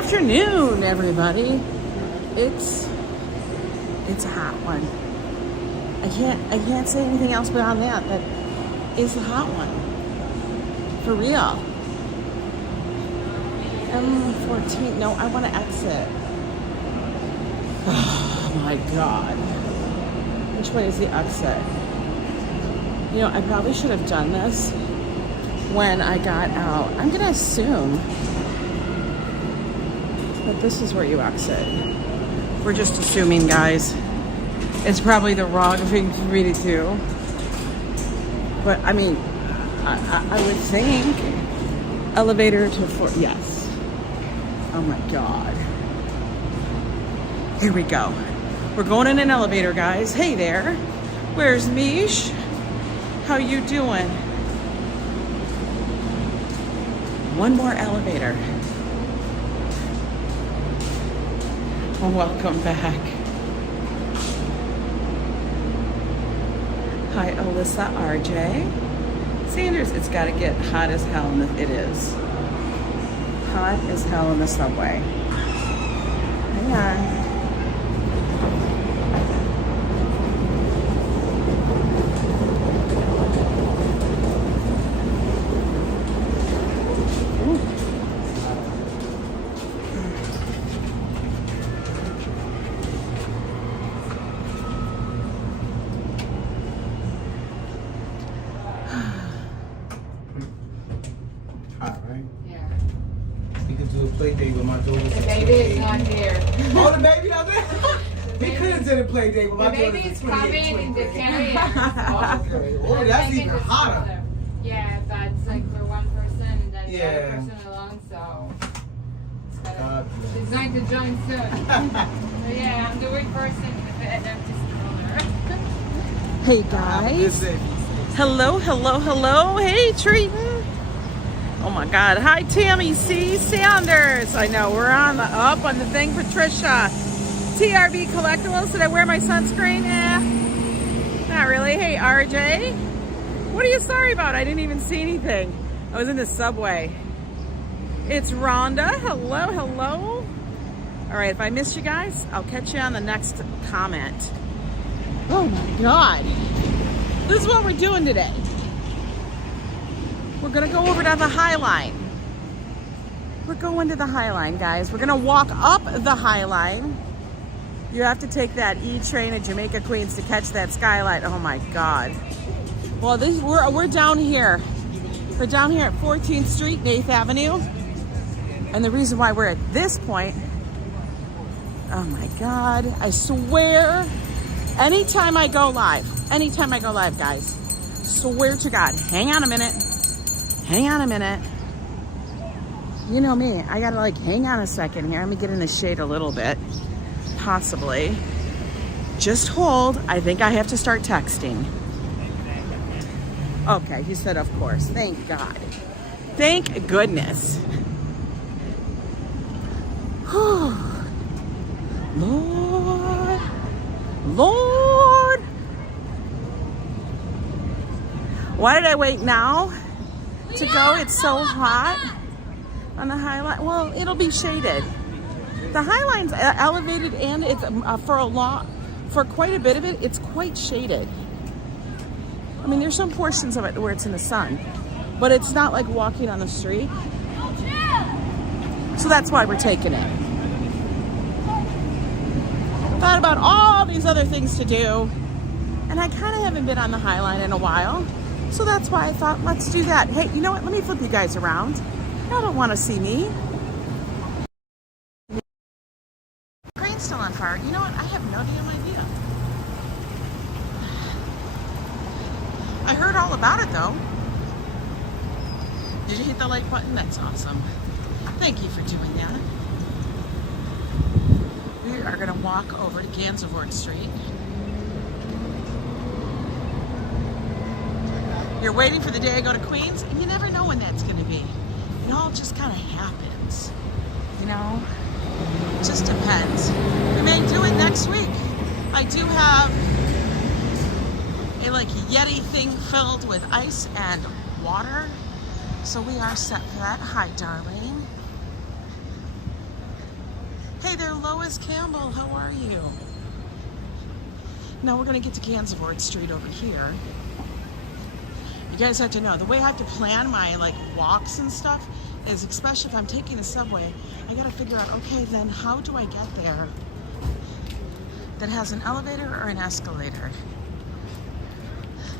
afternoon, everybody. It's a hot one. I can't say anything else beyond that. That is the hot one. For real. M14. No, I want to exit. Oh my God. Which way is the exit? You know, I probably should have done this when I got out. I'm gonna assume that this is where you exit. We're just assuming, guys. It's probably the wrong thing for me to do. But I mean, I would think elevator to floor. Yes. Oh my God. Here we go. We're going in an elevator, guys. Hey there. Where's Mish? How you doing? One more elevator. Welcome back. Hi, Alyssa, RJ. Sanders, it's got to get hot as hell. It is. Hot as hell in the subway. Hang on. Play date with my daughter. The baby is not here. Oh, the baby not there? We could have done a play date with my daughter. The baby is coming in the carrier. Okay. Oh, that's even hotter. Yeah, but it's like for one person and then the other person alone, so she's going to join soon. So yeah, I'm the weird person in the bed. I'm just Hey guys. Hello, hello, hello. Hey Treaton. Oh my God. Hi, Tammy C. Sanders. I know we're on the up on the thing. Patricia. TRB Collectibles. Did I wear my sunscreen? Not really. Hey, RJ. What are you sorry about? I didn't even see anything. I was in the subway. It's Rhonda. Hello, hello. All right. If I missed you guys, I'll catch you on the next comment. Oh my God. This is what we're doing today. We're gonna go over to the Highline. We're going to the Highline, guys. We're gonna walk up the Highline. You have to take that E train at Jamaica Queens to catch that skylight. Oh my God. Well, we're down here. We're down here at 14th Street, 8th Avenue. And the reason why we're at this point, oh my God, I swear, anytime I go live, guys, swear to God, hang on a minute. You know me, I gotta like hang on a second here. Let me get in the shade a little bit, possibly. Just hold, I think I have to start texting. Okay, he said of course, thank God. Thank goodness. Lord. Why did I wait now to go? It's so hot on the Highline. Well, it'll be shaded. The Highline's elevated and it's for quite a bit of it, it's quite shaded. I mean, there's some portions of it where it's in the sun, but it's not like walking on the street. So that's why we're taking it. Thought about all these other things to do, and I kind of haven't been on the Highline in a while. So that's why I thought, let's do that. Hey, you know what? Let me flip you guys around. Y'all don't want to see me. Grain's still on fire. You know what? I have no damn idea. I heard all about it, though. Did you hit the like button? That's awesome. Thank you for doing that. We are going to walk over to Gansevoort Street. You're waiting for the day I go to Queens, and you never know when that's going to be. It all just kind of happens, you know? It just depends. We may do it next week. I do have a like Yeti thing filled with ice and water, so we are set for that. Hi, darling. Hey there, Lois Campbell. How are you? Now we're going to get to Gansevoort Street over here. You guys have to know, the way I have to plan my like walks and stuff is, especially if I'm taking a subway, I got to figure out, okay, then how do I get there that has an elevator or an escalator?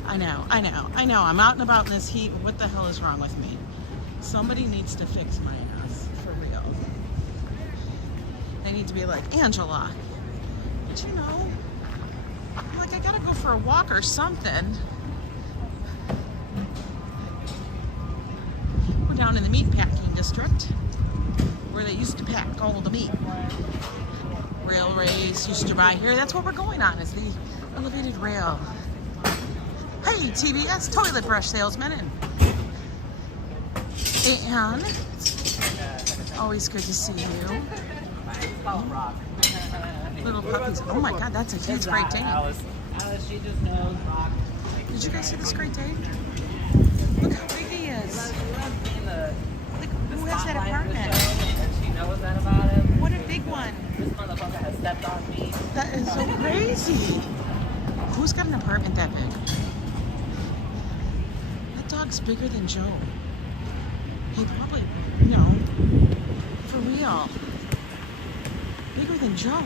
I know. I'm out and about in this heat. What the hell is wrong with me? Somebody needs to fix my ass, for real. They need to be like, Angela, but you know, like I gotta go for a walk or something. We're down in the Meatpacking district where they used to pack all the meat. Railways used to ride here. That's what we're going on, is the elevated rail. Hey, TBS toilet brush salesman, and always good to see you. Little puppies. Oh my God, that's a huge Great Dane. Alice, she just knows rock. Did you guys see this Great Dane? Look how big he is. Look, who has that apartment? And she knows that about him. What a big one. This motherfucker has stepped on me. That is so crazy. Who's got an apartment that big? That dog's bigger than Joe. He probably, you know, for real. Bigger than Joe.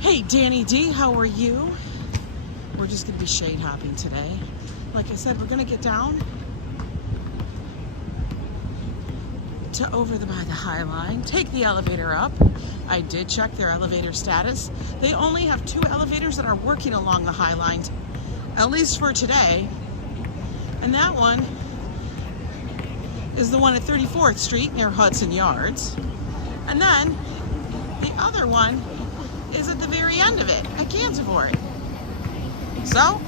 Hey, Danny D, how are you? We're just going to be shade hopping today. Like I said, we're going to get down to over by the Highline, take the elevator up. I did check their elevator status. They only have 2 elevators that are working along the Highline, at least for today. And that one is the one at 34th Street near Hudson Yards. And then the other one is at the very end of it at Gansevoort. So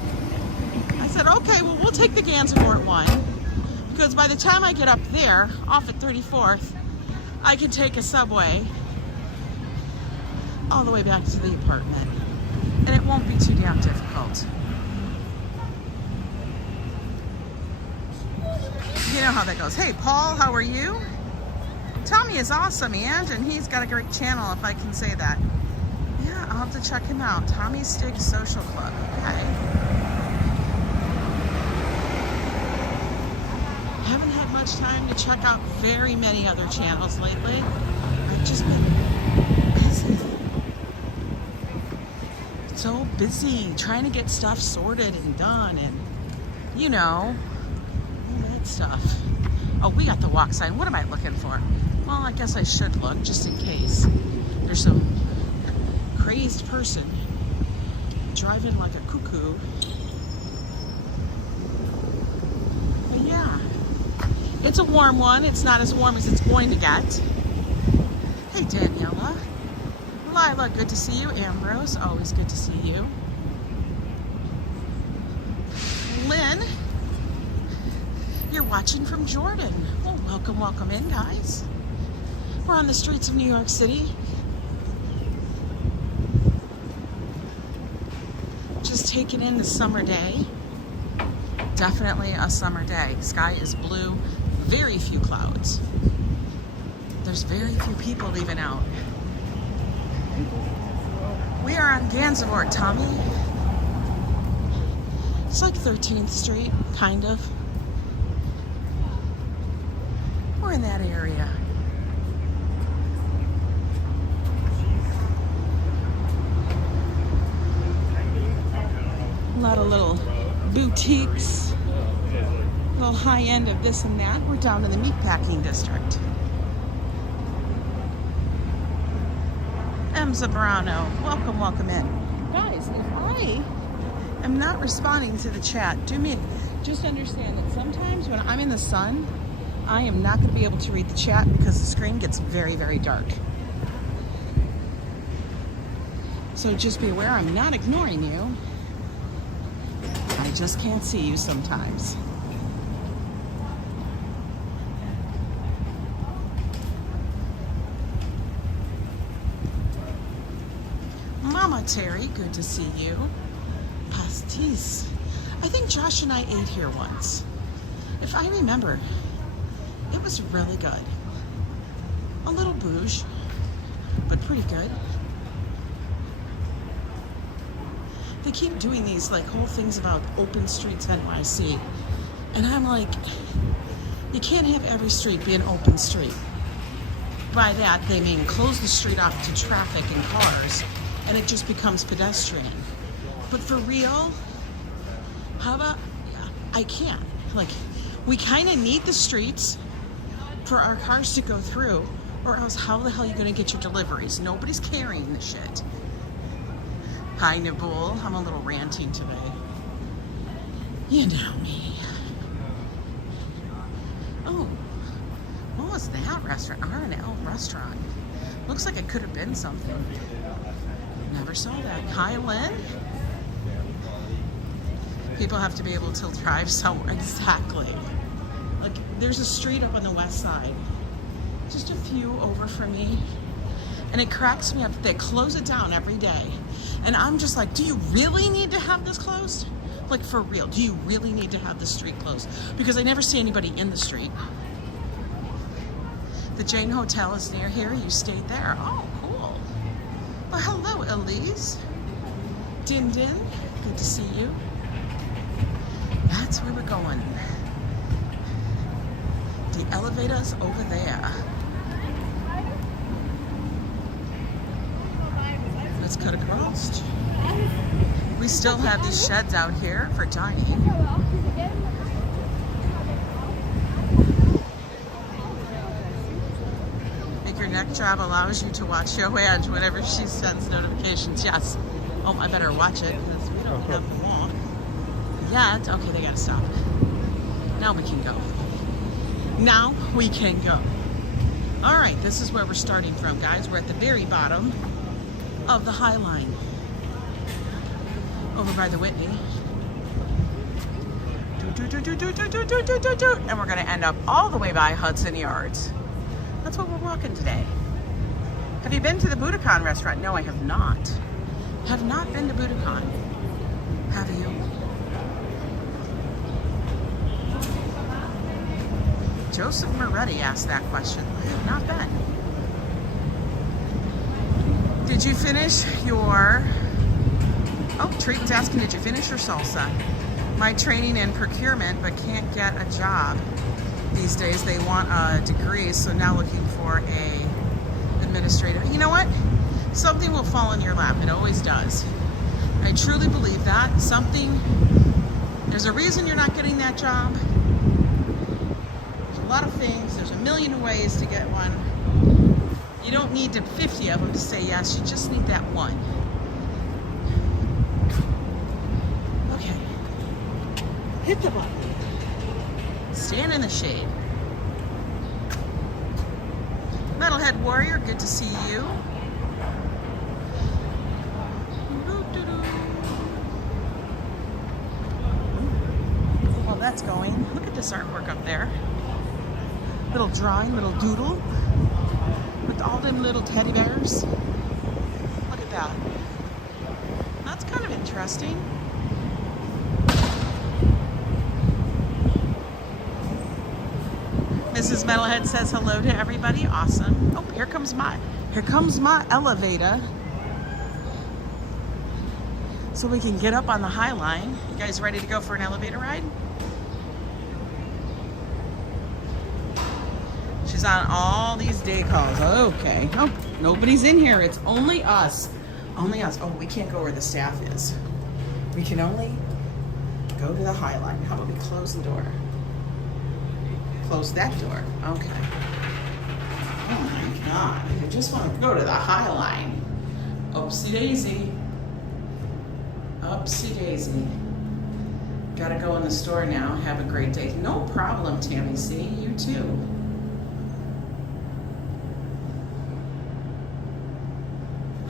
I said, okay, well, we'll take the Gansevoort one, because by the time I get up there off at 34th, I can take a subway all the way back to the apartment, and it won't be too damn difficult. You know how that goes. Hey, Paul, how are you? Tommy is awesome, and he's got a great channel, if I can say that. Yeah, I'll have to check him out. Tommy Stig Social Club. Okay. Haven't had much time to check out very many other channels lately. I've just been busy. So busy trying to get stuff sorted and done, and you know, stuff. Oh, we got the walk sign. What am I looking for? Well, I guess I should look just in case there's some crazed person driving like a cuckoo. But yeah, it's a warm one. It's not as warm as it's going to get. Hey, Daniela. Lila, good to see you. Ambrose, always good to see you. Lynn, you're watching from Jordan. Well, welcome in, guys. We're on the streets of New York City. Just taking in the summer day. Definitely a summer day. Sky is blue, very few clouds. There's very few people leaving out. We are on Gansevoort, Tommy. It's like 13th Street, kind of. We're in that area. A lot of little boutiques, little high end of this and that. We're down in the Meatpacking district. M. Zabrano, welcome in. Guys, if I am not responding to the chat, just understand that sometimes when I'm in the sun, I am not going to be able to read the chat because the screen gets very, very dark. So just be aware, I'm not ignoring you. I just can't see you sometimes. Mama Terry, good to see you. Pastis. I think Josh and I ate here once. If I remember, it was really good. A little bouge, but pretty good. They keep doing these like whole things about open streets NYC. And I'm like, you can't have every street be an open street. By that, they mean close the street off to traffic and cars, and it just becomes pedestrian. But for real, how about, I can't. Like, we kind of need the streets for our cars to go through, or else how the hell are you going to get your deliveries? Nobody's carrying the shit. Hi, Nabul. I'm a little ranting today. You know me. Oh, what was that restaurant? R&L restaurant. Looks like it could have been something. Never saw that. Highline? People have to be able to drive somewhere. Exactly. Like, there's a street up on the west side, just a few over from me, and it cracks me up. They close it down every day, and I'm just like, do you really need to have this closed? Like, for real, do you really need to have the street closed? Because I never see anybody in the street. The Jane Hotel is near here. You stayed there. Oh, cool. Well, hello, Elise. Din Din, good to see you. That's where we're going. The elevator's over there. Let's cut across. We still have these sheds out here for dining. Make your neck job allows you to watch YO Ang whenever she sends notifications. Yes. Oh, I better watch it because we don't have long yet. Okay, they gotta stop. Now we can go. Now we can go. All right, this is where we're starting from, guys. We're at the very bottom of the Highline, over by the Whitney. And we're gonna end up all the way by Hudson Yards. That's what we're walking today. Have you been to the Budokan restaurant? No, I have not. Have not been to Budokan. Have you? Joseph Moretti asked that question. I have not been. Did you finish your... Oh, Treaton's asking, did you finish your salsa? My training in procurement, but can't get a job these days. They want a degree, so now looking for a administrator. You know what? Something will fall in your lap. It always does. I truly believe that. There's a reason you're not getting that job. There's a lot of things. There's a million ways to get one. You don't need 50 of them to say yes. You just need that one. Okay. Hit the button. Stand in the shade. Metalhead Warrior, good to see you. Well, that's going. Look at this artwork up there. Little drawing, little doodle. With all them little teddy bears. Look at that. That's kind of interesting. Mrs. Metalhead says hello to everybody. Awesome. Oh, here comes my elevator. So we can get up on the Highline. You guys ready to go for an elevator ride? She's on all these day calls. Okay. Oh, nobody's in here. It's only us. Only us. Oh, we can't go where the staff is. We can only go to the Highline. How about we close the door? Close that door. Okay. Oh my God. I just want to go to the Highline. Oopsie daisy. Oopsie daisy. Gotta go in the store now. Have a great day. No problem, Tammy C. You too.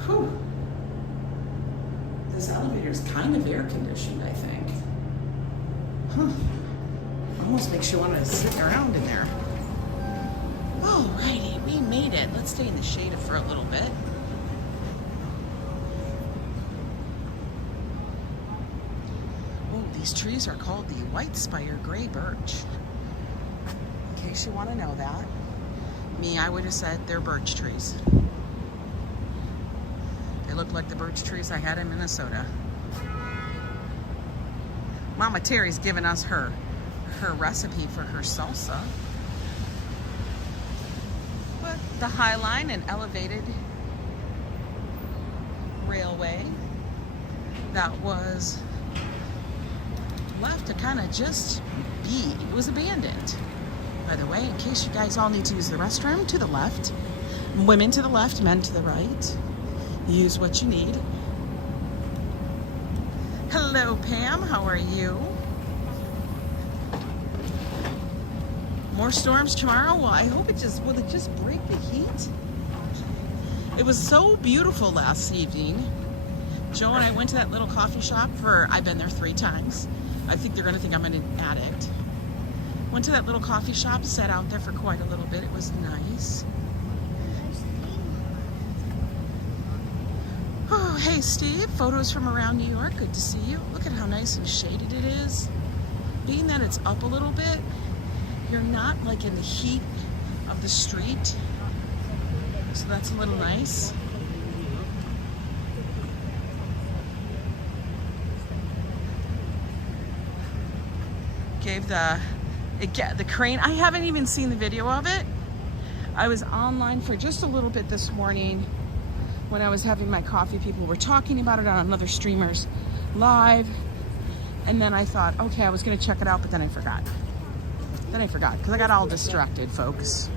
Whew. This elevator is kind of air conditioned, I think. Huh. Almost makes you want to sit around in there. Alrighty, we made it. Let's stay in the shade for a little bit. Oh, these trees are called the white spire gray birch. In case you want to know that. me, I would have said they're birch trees. They look like the birch trees I had in Minnesota. Mama Terry's given us her recipe for her salsa. But the Highline, an elevated railway that was left to kind of just be. It was abandoned. By the way, in case you guys all need to use the restroom, to the left. Women to the left, men to the right. Use what you need. Hello, Pam. How are you? More storms tomorrow? Well, I hope will it just break the heat? It was so beautiful last evening. Joe and I went to that little coffee shop I've been there 3 times. I think they're gonna think I'm an addict. Went to that little coffee shop, sat out there for quite a little bit. It was nice. Oh, hey Steve, photos from around New York. Good to see you. Look at how nice and shaded it is. Being that it's up a little bit, you're not like in the heat of the street. So that's a little nice. Gave the crane, I haven't even seen the video of it. I was online for just a little bit this morning when I was having my coffee. People were talking about it on another streamer's live. And then I thought, okay, I was gonna check it out, but then I forgot. Because I got all distracted, folks.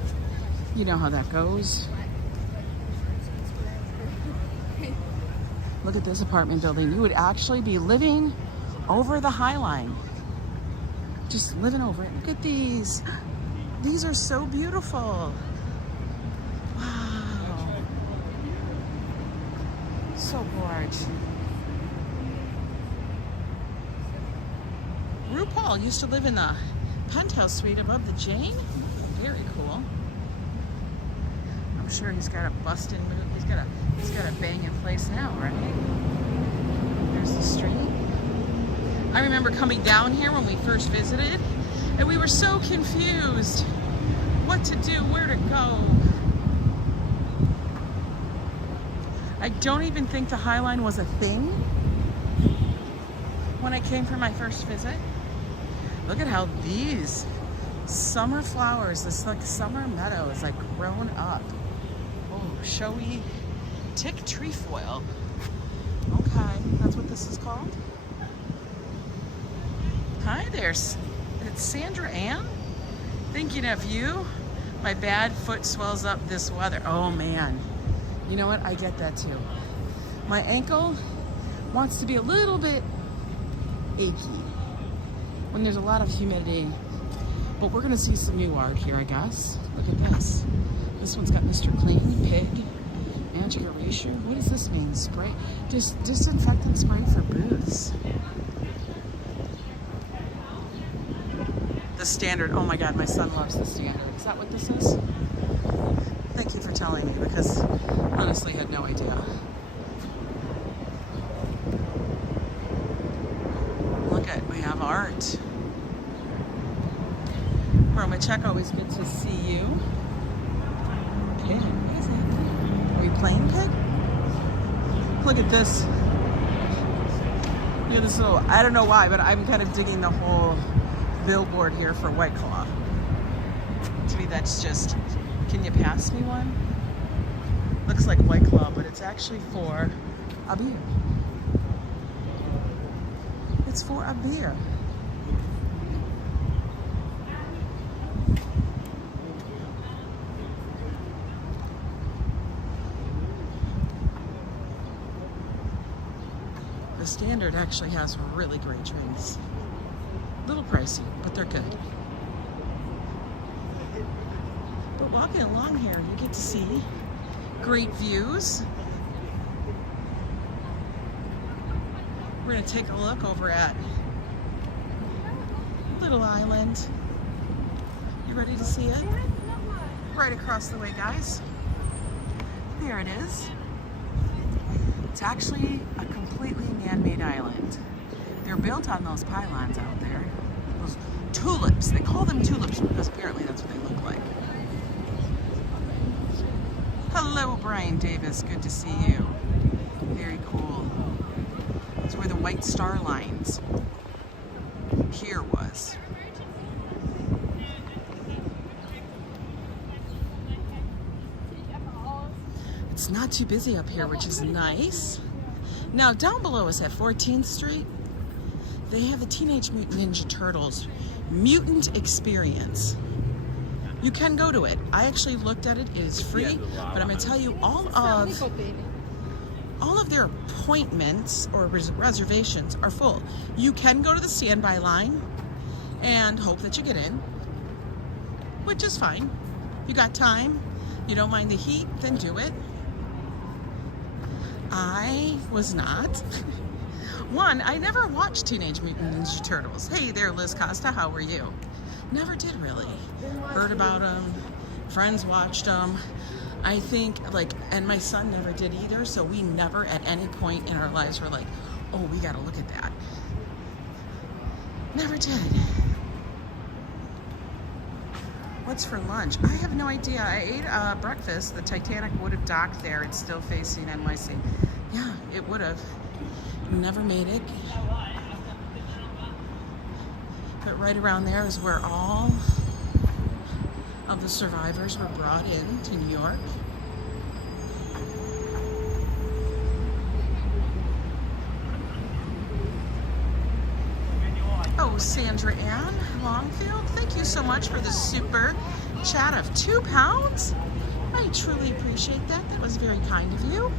You know how that goes. Look at this apartment building. You would actually be living over the Highline. Just living over it. Look at these. These are so beautiful. Wow. So gorgeous. RuPaul used to live in the penthouse suite above the Jane. Very cool. I'm sure he's got a bustin' move. He's got a banging place now, right? There's the street. I remember coming down here when we first visited, and we were so confused what to do, where to go. I don't even think the Highline was a thing when I came for my first visit. Look at how these summer flowers, this like summer meadow is like grown up. Oh, showy tick trefoil. Okay, that's what this is called. Hi there, it's Sandra Ann. Thinking of you. My bad foot swells up this weather. Oh man, you know what? I get that too. My ankle wants to be a little bit achy when there's a lot of humidity. But we're gonna see some new art here, I guess. Look at this. This one's got Mr. Clean, Pig, Magic Erasure. What does this mean? Spray, disinfectant spray for booths. The Standard. Oh my God, my son loves the Standard. Is that what this is? Thank you for telling me, because honestly I had no idea. Look at, we have art. Romachek, always good to see you. Pig, what is it? Are we playing Pig? Look at this. Look at this little, I don't know why, but I'm kind of digging the whole billboard here for White Claw. To me, that's just, can you pass me one? Looks like White Claw, but it's actually for a beer. It's for a beer. The Standard actually has really great drinks. A little pricey, but they're good. But walking along here, you get to see great views. We're gonna take a look over at Little Island. You ready to see it? Right across the way, guys. There it is. It's actually a completely man-made island. They're built on those pylons out there. Those tulips. They call them tulips because apparently that's what they look like. Hello, Brian Davis. Good to see you. Very cool. It's where the White Star Line's pier was. It's not too busy up here, which is nice. Now, down below us at 14th Street, they have the Teenage Mutant Ninja Turtles Mutant Experience. You can go to it. I actually looked at it. It is free, but I'm going to tell you all of their appointments or reservations are full. You can go to the standby line and hope that you get in, which is fine. You got time, you don't mind the heat, then do it. I was not. One, I never watched Teenage Mutant Ninja Turtles. Hey there, Liz Costa, how are you? Never did really. Heard about them, friends watched them. I think, like, and my son never did either, so we never at any point in our lives were like, oh, we gotta look at that. Never did. What's for lunch? I have no idea. I ate breakfast. The Titanic would have docked there. It's still facing NYC. Yeah, it would have. Never made it. But right around there is where all of the survivors were brought in to New York. Oh, Sandra Ann Longfield, thank you so much for the super chat of £2. I truly appreciate that. That was very kind of you.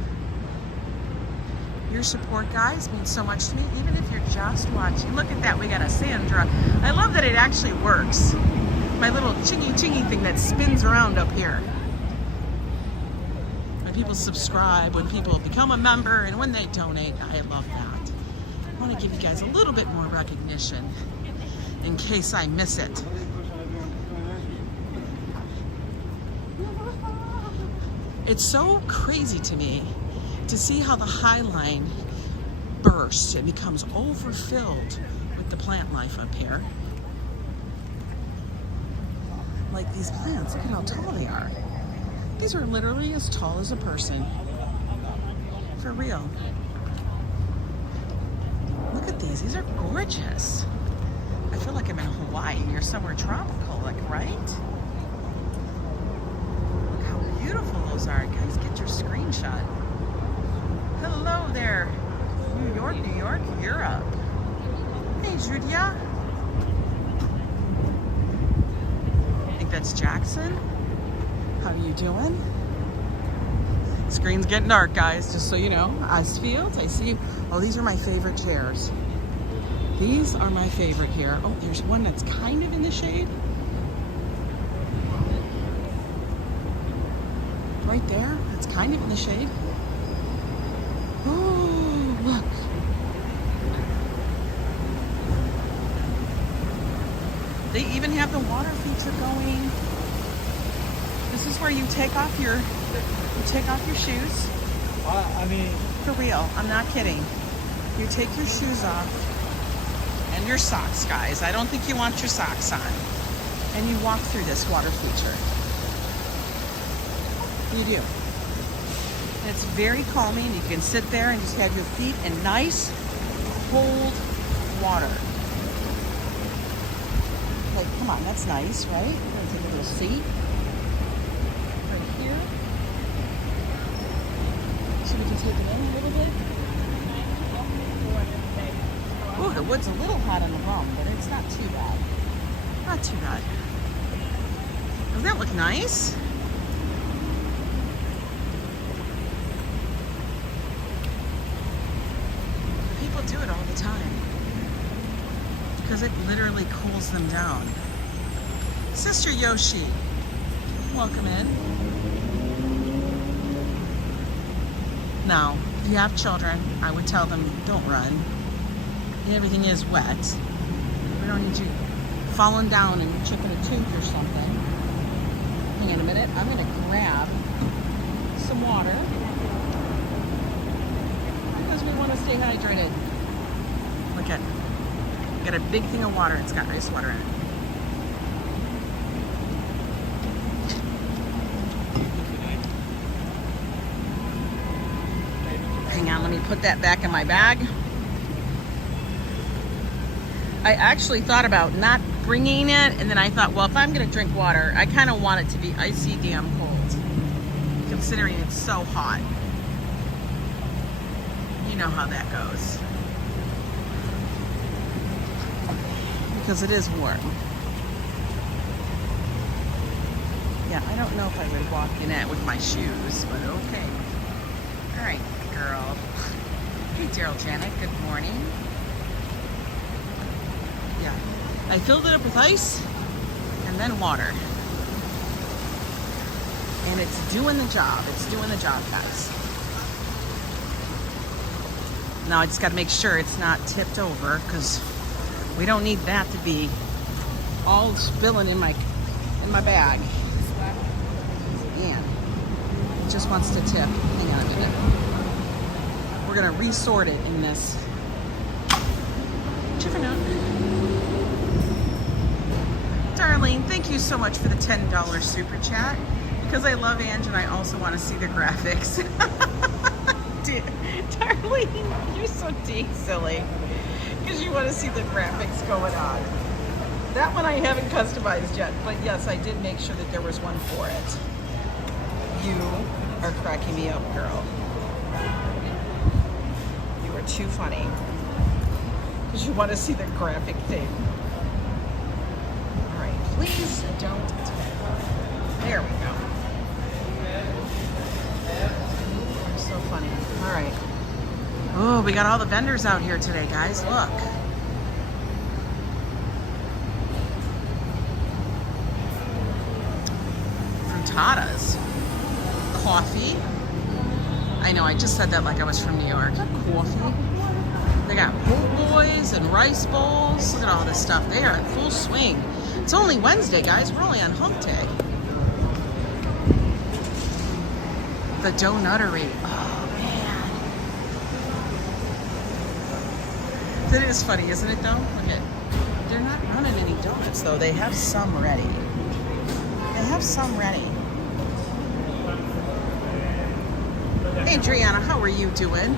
Your support, guys, means so much to me, even if you're just watching. Look at that, we got a Sandra. I love that it actually works. My little chingy thing that spins around up here. When people subscribe, when people become a member, and when they donate, I love that. I want to give you guys a little bit more recognition in case I miss it. It's so crazy to me to see how the Highline bursts and becomes overfilled with the plant life up here. Like these plants, look at how tall they are. These are literally as tall as a person. For real. Look at these are gorgeous. I feel like I'm in Hawaii or somewhere tropical, like, right? Look how beautiful those are. Guys, get your screenshot. Hello there. New York, Europe. Hey, Judia. I think that's Jackson. How are you doing? Screen's getting dark, guys, just so you know. Icefields, I see you. Oh, these are my favorite chairs. These are my favorite here. Oh, there's one that's kind of in the shade. Right there, it's kind of in the shade. Oh, look. They even have the water feature going. This is where you take off your shoes. I mean, For real, I'm not kidding. You take your shoes off and your socks, guys. I don't think you want your socks on. And you walk through this water feature. You do. And it's very calming. You can sit there and just have your feet in nice, cold water. Like, come on, that's nice, right? We're gonna take a little seat right here. So we can take it in a little bit. Oh, the wood's a little hot on the rum, but it's not too bad. Not too bad. Doesn't that look nice? People do it all the time because it literally cools them down. Sister Yoshi, welcome in. Now, if you have children, I would tell them don't run. Everything is wet. We don't need you falling down and chipping a tooth or something. Hang on a minute. I'm going to grab some water because we want to stay hydrated. Look at, got a big thing of water. It's got ice water in it. let me put that back in my bag. I actually thought about not bringing it, and then I thought, well, if I'm gonna drink water, I kind of want it to be icy damn cold, considering it's so hot. You know how that goes. Because it is warm. Yeah, I don't know if I would walk in it with my shoes, but okay. All right, girl. Hey, Daryl Janet, good morning. Yeah, I filled it up with ice and then water. And it's doing the job. It's doing the job, guys. Now I just got to make sure it's not tipped over, because we don't need that to be all spilling in my bag. Man, it just wants to tip. Hang on a minute. We're gonna resort it in this. Chipper note. Darlene, thank you so much for the $10 super chat. Because I love Ange and I also want to see the graphics. Darlene, you're so dang silly. Because you want to see the graphics going on. That one I haven't customized yet, but yes, I did make sure that there was one for it. You are cracking me up, girl. You are too funny. Because you want to see the graphic thing. All right, please don't. There we go. You're so funny. All right. Oh, we got all the vendors out here today, guys. Look. Frutadas. Coffee. I know, I just said that like I was from New York. Coffee. They got po' boys and rice bowls. Look at all this stuff. They are in full swing. It's only Wednesday, guys. We're only on hump day. The donuttery. Oh, man. That is funny, isn't it, though? Look at, they're not running any donuts, though. They have some ready. They have some ready. Hey, Adriana, how are you doing?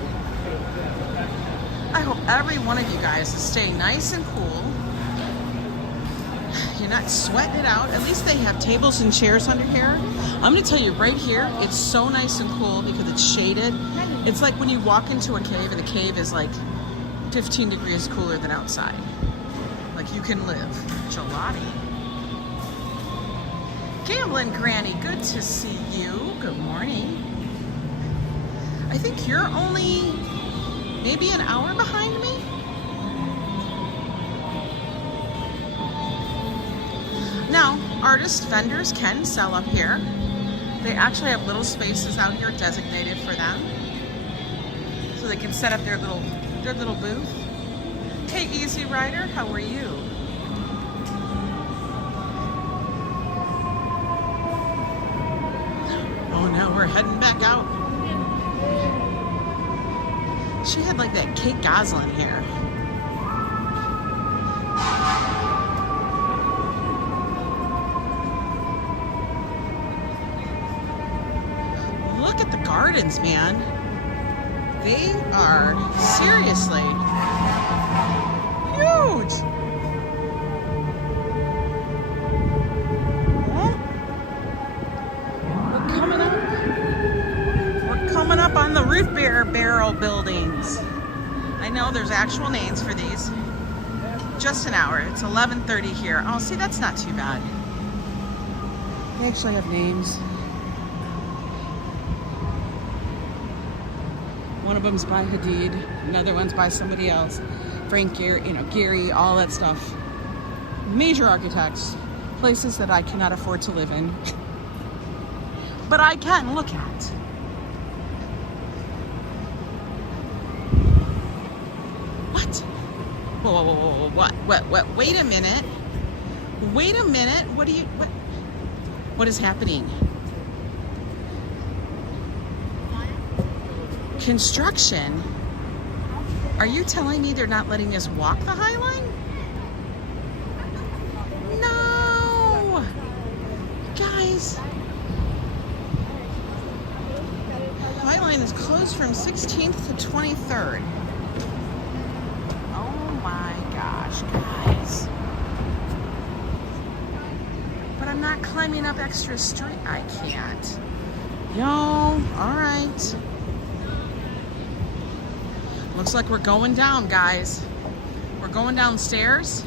I hope every one of you guys is staying nice and cool. You're not sweating it out. At least they have tables and chairs under here. I'm gonna tell you right here, it's so nice and cool because it's shaded. It's like when you walk into a cave and the cave is like 15 degrees cooler than outside. Like you can live. Gelati. Gambling Granny, good to see you. Good morning. I think you're only maybe an hour behind me. Now, artist vendors can sell up here. They actually have little spaces out here designated for them. So they can set up their little booth. Hey, Easy Rider, how are you? Oh, now we're heading back out. She had like that Kate Goslin hair. Look at the gardens, man. They are seriously huge. Well, we're coming up. We're coming up on the root beer barrel buildings. I know there's actual names for these. Just an hour. It's 11:30 here. Oh, see, that's not too bad. They actually have names. One of them's by Hadid, another one's by somebody else. Frank Gehry, Gehry, all that stuff. Major architects, places that I cannot afford to live in, but I can look at. What? Whoa, what? Wait a minute. What is happening? Construction? Are you telling me they're not letting us walk the Highline? No! Guys. Highline is closed from 16th to 23rd. Oh my gosh, guys. But I'm not climbing up extra street. I can't. Yo, all right. Looks like we're going down, guys. We're going downstairs.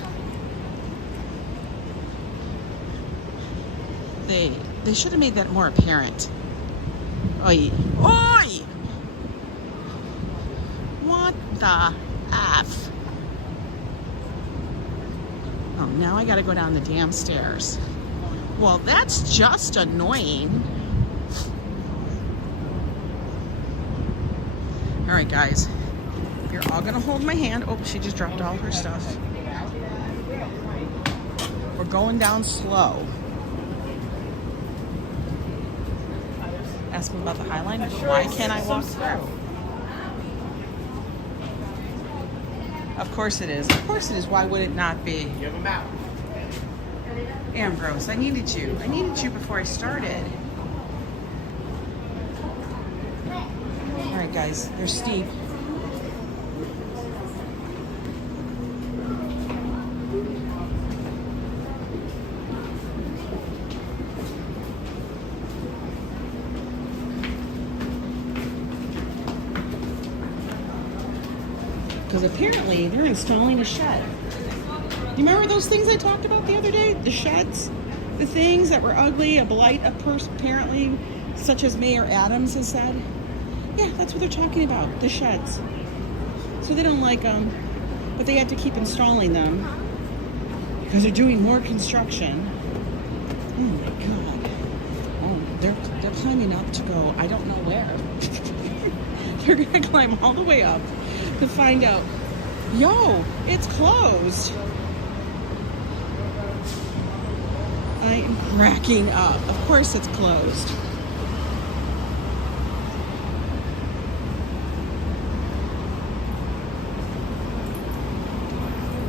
They should have made that more apparent. Oi. Oi! What the F? Oh, now I gotta go down the damn stairs. Well, that's just annoying. All right, guys. You're all gonna hold my hand. Oh, she just dropped all her stuff. We're going down slow. Ask me about the Highline. Why can't I walk through? Of course it is. Of course it is. Why would it not be? Ambrose, I needed you. I needed you before I started. All right, guys. They're steep. Because apparently they're installing a shed. You remember those things I talked about the other day? The sheds? The things that were ugly, a blight, a person apparently, such as Mayor Adams has said. Yeah, that's what they're talking about, the sheds. So they don't like them, but they have to keep installing them because they're doing more construction. Oh my God. Oh, they're climbing up to go, I don't know where. They're gonna climb all the way up to find out, yo, it's closed. I am cracking up. Of course it's closed.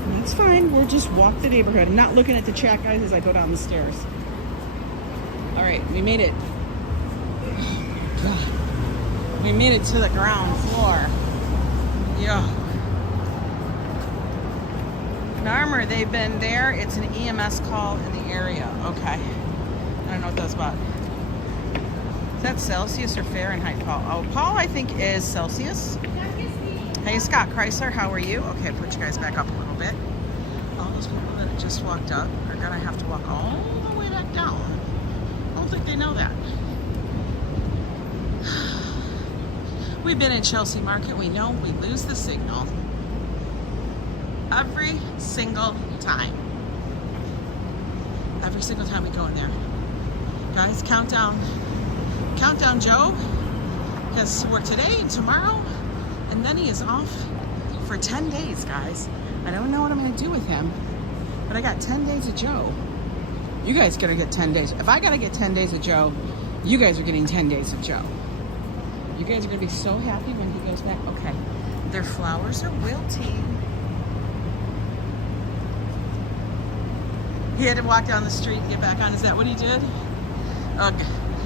That's fine. We'll just walk the neighborhood. I'm not looking at the chat, guys, as I go down the stairs. All right, we made it. Oh my God. We made it to the ground floor. Yeah. Narmer, they've been there. It's an EMS call in the area. Okay. I don't know what that's about. Is that Celsius or Fahrenheit, Paul? Oh, Paul, I think, is Celsius. Hey, Scott Chrysler, how are you? Okay, put you guys back up a little bit. All those people that just walked up are going to have to walk all the way back down. I don't think they know that. We've been in Chelsea Market. We know we lose the signal every single time. Every single time we go in there. Guys, countdown. Countdown Joe has work today and tomorrow, and then he is off for 10 days, guys. I don't know what I'm going to do with him, but I got 10 days of Joe. You guys got to get 10 days. If I got to get 10 days of Joe, you guys are getting 10 days of Joe. You guys are going to be so happy when he goes back. Okay. Their flowers are wilting. He had to walk down the street and get back on. Is that what he did? Ugh.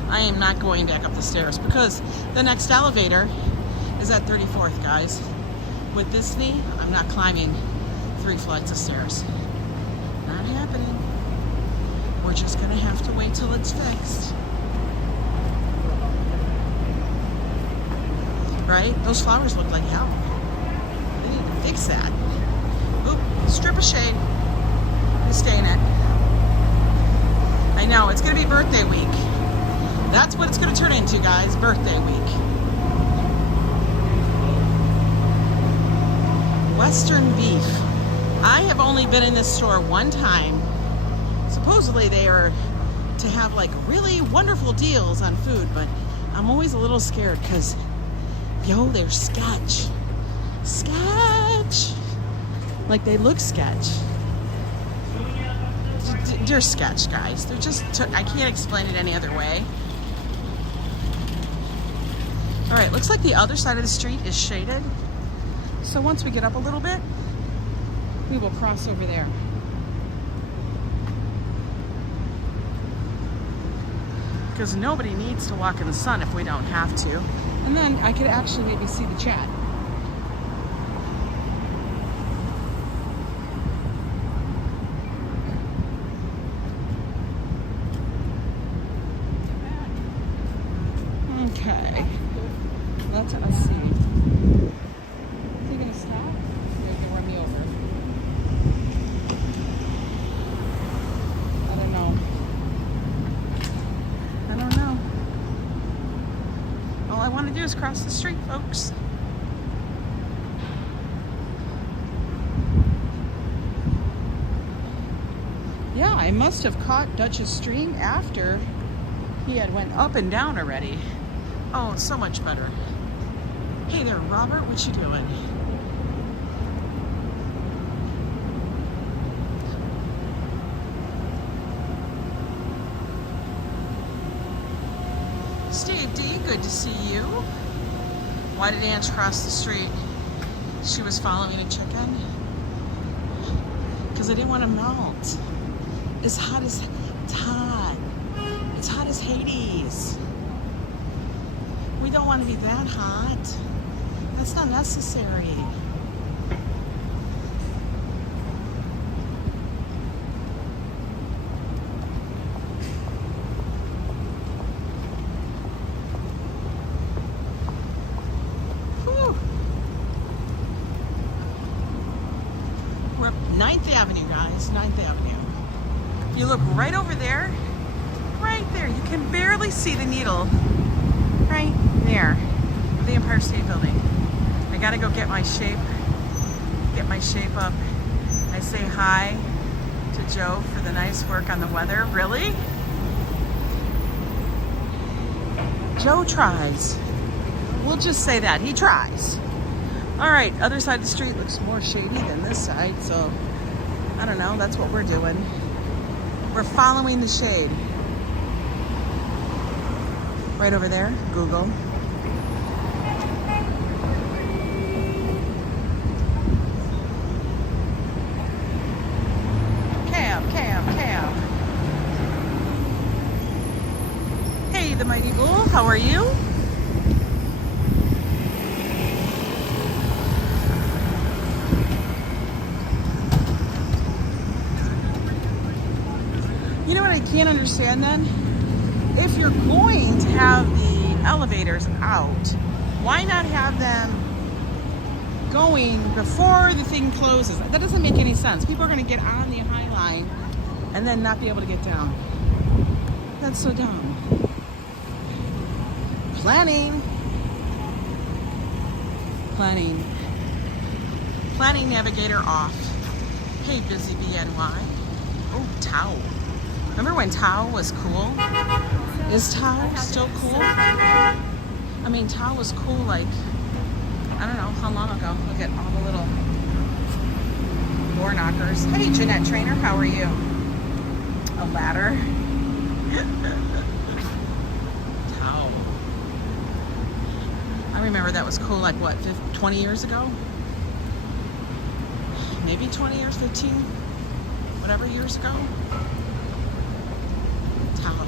I am not going back up the stairs because the next elevator is at 34th, guys. With this knee, I'm not climbing 3 flights of stairs. Not happening. We're just going to have to wait till it's fixed. Right? Those flowers look like hell. They need to fix that. Oop, strip of shade. We stay in it. I know, it's going to be birthday week. That's what it's going to turn into, guys. Birthday week. Western beef. I have only been in this store one time. Supposedly they are to have like really wonderful deals on food, but I'm always a little scared because, yo, they're sketch. Sketch. Like they look sketch. They're sketch, guys. They're just, I can't explain it any other way. All right, looks like the other side of the street is shaded. So once we get up a little bit, we will cross over there. because nobody needs to walk in the sun if we don't have to. And then I could actually maybe see the chat. Okay, let's see. Is he gonna stop? Or is he gonna run me over? I don't know. I don't know. All I want to do is cross the street, folks. Yeah, I must have caught Dutch's stream after he had went up and down already. Oh, so much better. Hey there, Robert, what you doing? Steve D, good to see you. Why did Ange cross the street? She was following a chicken? Because I didn't want to melt. It's hot as, it's hot. It's hot as Hades. We don't want to be that hot. That's not necessary. Whew. We're up 9th Avenue, guys. 9th Avenue. If you look right over there, you can barely see the needle. Right there, the Empire State Building. I gotta go get my shape up. I say hi to Joe for the nice work on the weather. Really? Joe tries. We'll just say that, he tries. All right, other side of the street looks more shady than this side, so I don't know, that's what we're doing. We're following the shade. Right over there, Google. Cam. Hey, the Mighty Bull, how are you? You know what I can't understand then? If you're going to have the elevators out, why not have them going before the thing closes? That doesn't make any sense. People are going to get on the Highline and then not be able to get down. That's so dumb. Planning navigator off. Hey, Busy BNY. Oh, Tao. Remember when Tao was cool? Is Tao still cool? I mean, Tao was cool like, I don't know, how long ago? Look at all the little door knockers. Hey, Jeanette Trainer, how are you? A ladder. Tao. I remember that was cool like, what, 20 years ago? Maybe 20 years, 15, whatever years ago. Tao.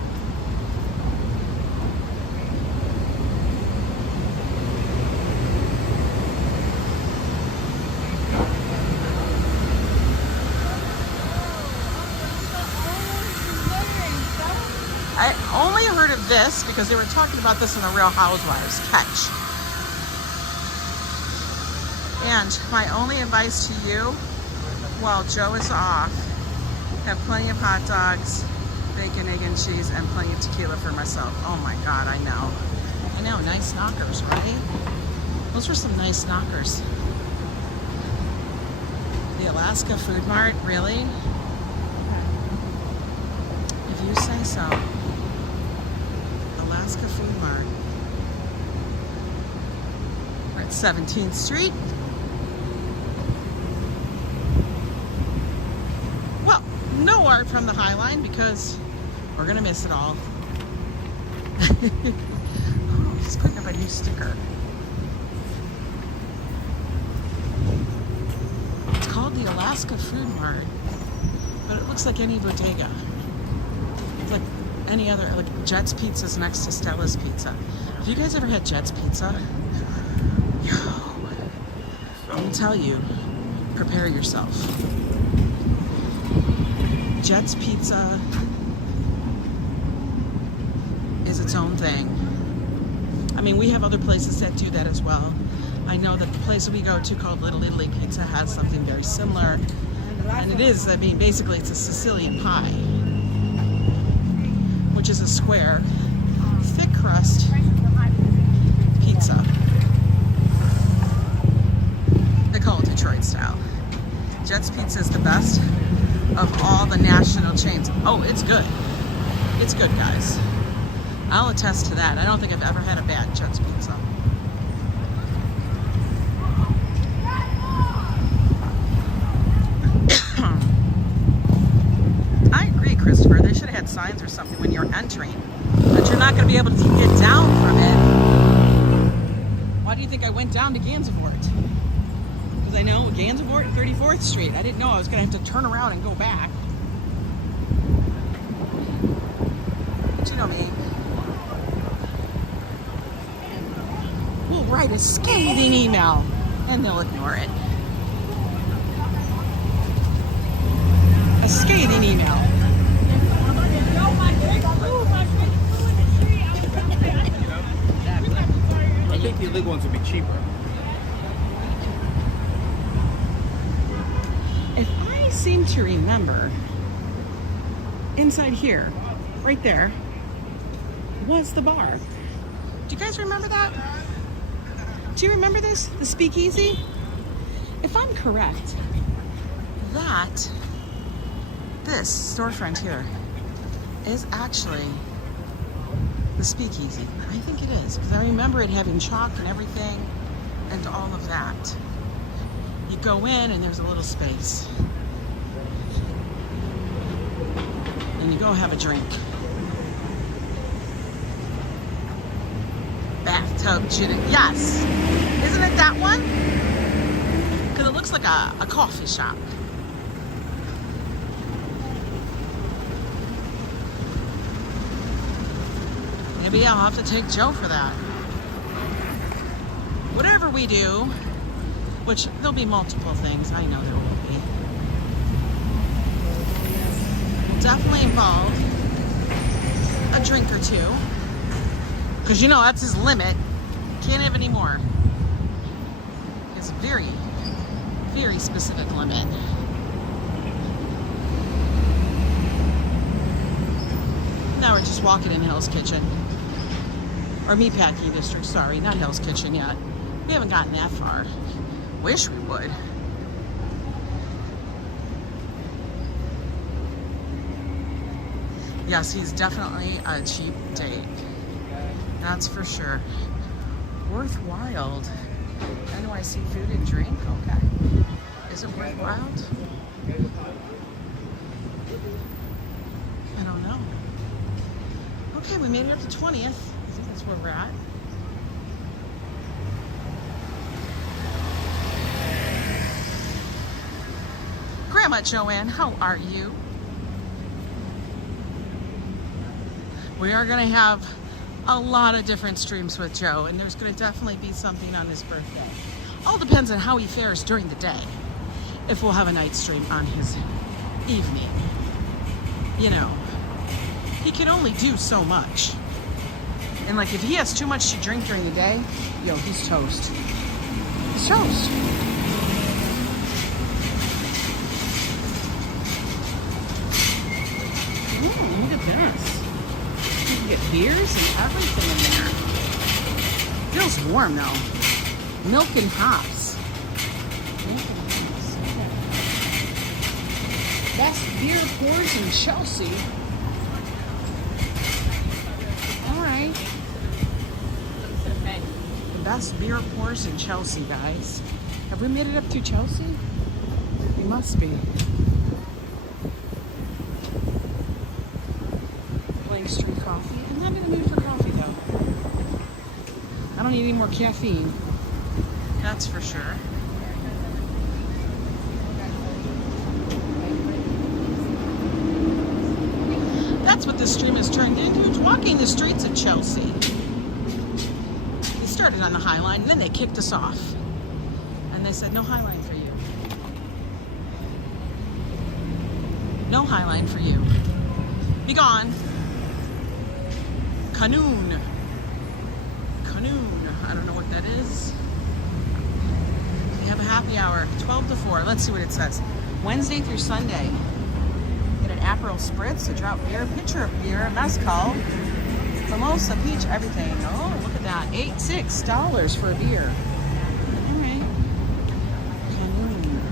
I only heard of this because they were talking about this in the Real Housewives. Catch. And my only advice to you, while Joe is off, have plenty of hot dogs, bacon, egg, and cheese, and plenty of tequila for myself. Oh my God, I know. I know, nice knockers, right? Those were some nice knockers. The Alaska Food Mart, really? If you say so. Alaska Food Mart. We're at 17th Street. Well, no art from the Highline because we're gonna miss it all. Oh, he's putting up a new sticker. It's called the Alaska Food Mart, but it looks like any bodega. It's like any other, like Jet's Pizza's next to Stella's Pizza. Have you guys ever had Jet's Pizza? Let me tell you, prepare yourself. Jet's Pizza is its own thing. I mean, we have other places that do that as well. I know that the place that we go to called Little Italy Pizza has something very similar. And it is, I mean, basically it's a Sicilian pie, which is a square, thick crust pizza. They call it Detroit style. Jet's Pizza is the best of all the national chains. Oh, it's good. It's good, guys. I'll attest to that. I don't think I've ever had a bad Jet's Pizza. I agree, Christopher. They should have had signs or something when you're entering, but you're not going to be able to get down from it. Why do you think I went down to Gansevoort? Because I know Gansevoort, 34th Street. I didn't know I was going to have to turn around and go back. But you know me. We'll write a scathing email and they'll ignore it. A scathing email. I think the illegal ones would be cheaper. If I seem to remember, inside here, right there, was the bar. Do you guys remember that? Do you remember this? The speakeasy? If I'm correct, this storefront here is actually the speakeasy. I think it is, because I remember it having chalk and everything and all of that. You go in and there's a little space. And you go have a drink. Bathtub gin. Yes! Isn't it that one? Because it looks like a coffee shop. Maybe I'll have to take Joe for that. Whatever we do, which there'll be multiple things, I know there will be. Will definitely involve a drink or two. Because you know that's his limit. Can't have any more. It's a very, very specific limit. Now we're just walking in Hell's Kitchen. Or Meatpacking District, sorry, not Hell's Kitchen yet. We haven't gotten that far. Wish we would. Yes, he's definitely a cheap date. That's for sure. Worthwhile. NYC food and drink? Okay. Is it worthwhile? I don't know. Okay, we made it up to 20th. I think that's where we're at. Grandma Joanne, how are you? We are going to have a lot of different streams with Joe, and there's going to definitely be something on his birthday. All depends on how he fares during the day. If we'll have a night stream on his evening. You know, he can only do so much. And like if he has too much to drink during the day, yo, he's toast. He's toast. Oh, look at this. You can get beers and everything in there. Feels warm though. Milk and hops. Milk and hops. Okay. Best beer pours in Chelsea. All right. The best beer pours in Chelsea, guys. Have we made it up to Chelsea? We must be. Street coffee. I'm not in the mood for coffee though. I don't need any more caffeine. That's for sure. that's what this stream has turned into. It's walking the streets of Chelsea. We started on the Highline, and then they kicked us off. And they said, no Highline for you. No Highline for you. Be gone. Canoon. Canoon. I don't know what that is. We have a happy hour, 12 to 4. Let's see what it says. Wednesday through Sunday. Get an Aperol Spritz, a drought beer, pitcher of beer, a mezcal, mimosa, peach, everything. Oh, look at that. $6 for a beer. All right. Canoon.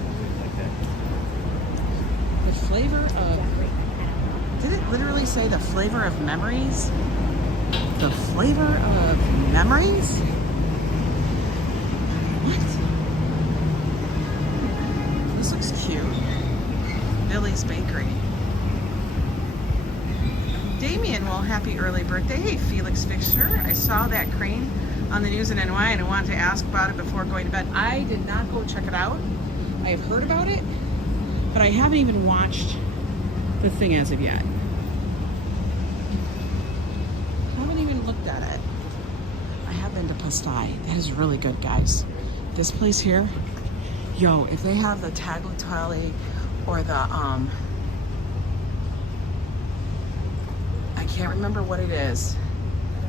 The flavor of... Did it literally say the flavor of memories? The flavor of memories? What? This looks cute. Billy's Bakery. Damien, well, happy early birthday. Hey, Felix Fixture. I saw that crane on the news in NY and I wanted to ask about it before going to bed. I did not go check it out. I have heard about it, but I haven't even watched the thing as of yet. Haven't even looked at it. I have been to Pastai. That is really good, guys. This place here, yo, if they have the tagliatelle or the I can't remember what it is,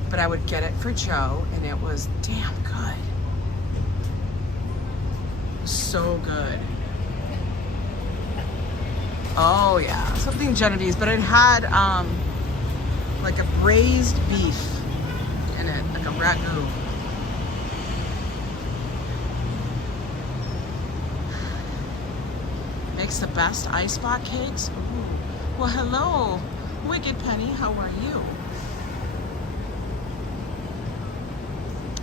but I would get it for Joe, and it was damn good. So good. Oh yeah, something Genovese, but it had like a braised beef in it, like a ragu. Makes the best ice spot cakes. Ooh. Well, hello, Wicked Penny. How are you?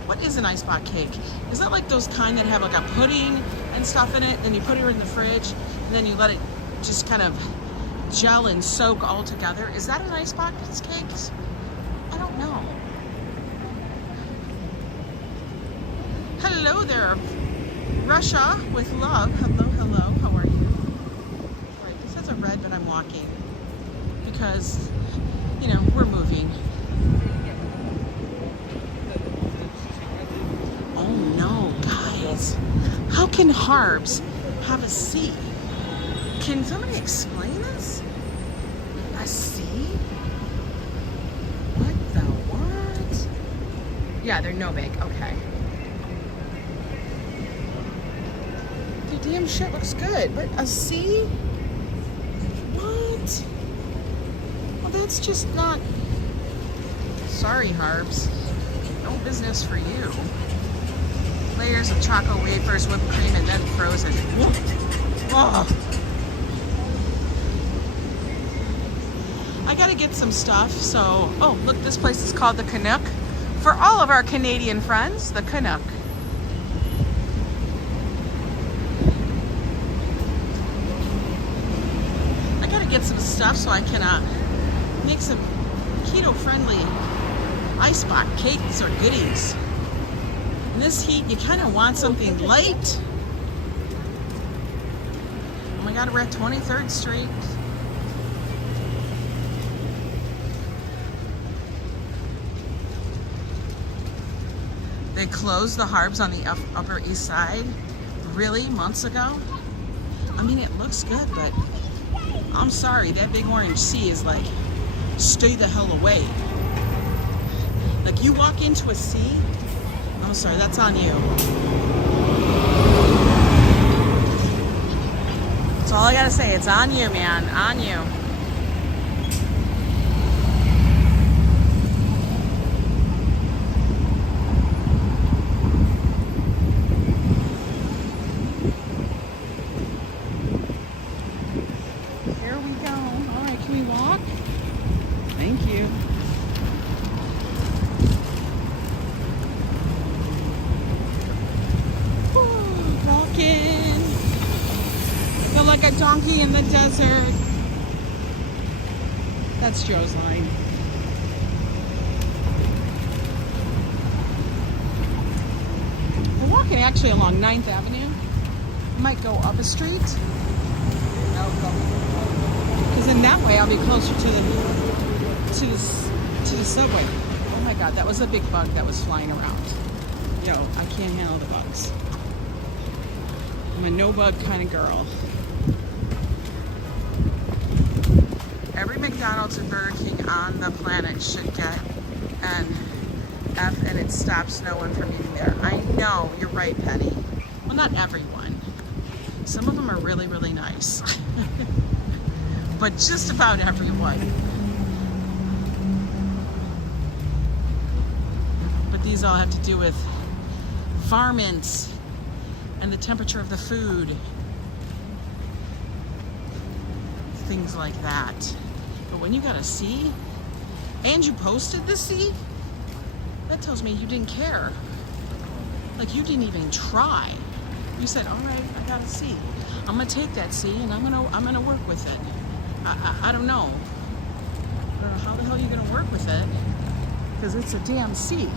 What is an ice spot cake? Is that like those kind that have like a pudding and stuff in it, then you put it in the fridge, and then you let it just kind of gel and soak all together? Is that an ice box cake? I don't know. Hello there, Russia with love. Hello, hello. How are you? Right, this has a red, but I'm walking because, you know, we're moving. Oh no, guys. How can Harbs have a C? Can somebody explain this? A C? What the what? Yeah, they're no bake. Okay. The damn shit looks good, but a C? What? Well, that's just not... Sorry, Harbs. No business for you. Layers of chocolate wafers, whipped cream, and then frozen. Oh. I gotta get some stuff, so... Oh, look, this place is called the Canuck. For all of our Canadian friends, the Canuck. I gotta get some stuff so I can make some keto-friendly ice spot cakes or goodies. In this heat, you kind of want something light. Oh my God, we're at 23rd Street. They closed the Harbs on the Upper East Side, really, months ago? I mean, it looks good, but I'm sorry, that big orange C is like, stay the hell away. Like, you walk into a C, I'm sorry, that's on you. That's all I gotta say, it's on you, man, on you. Donkey in the desert. That's Joe's line. We're walking actually along 9th Avenue. Might go up a street. Because in that way I'll be closer to the to the subway. Oh my God, that was a big bug that was flying around. Yo, I can't handle the bugs. I'm a no bug kind of girl. Every McDonald's and Burger King on the planet should get an F, and it stops no one from eating there. I know, you're right, Penny. Well, not everyone. Some of them are really, really nice. But just about everyone. But these all have to do with varmints and the temperature of the food. Things like that. But when you got a C, and you posted the C, that tells me you didn't care. Like, you didn't even try. You said, all right, I got a C. I'm gonna take that C and I'm gonna work with it. I don't know. I don't know how the hell you're gonna work with it, because it's a damn C.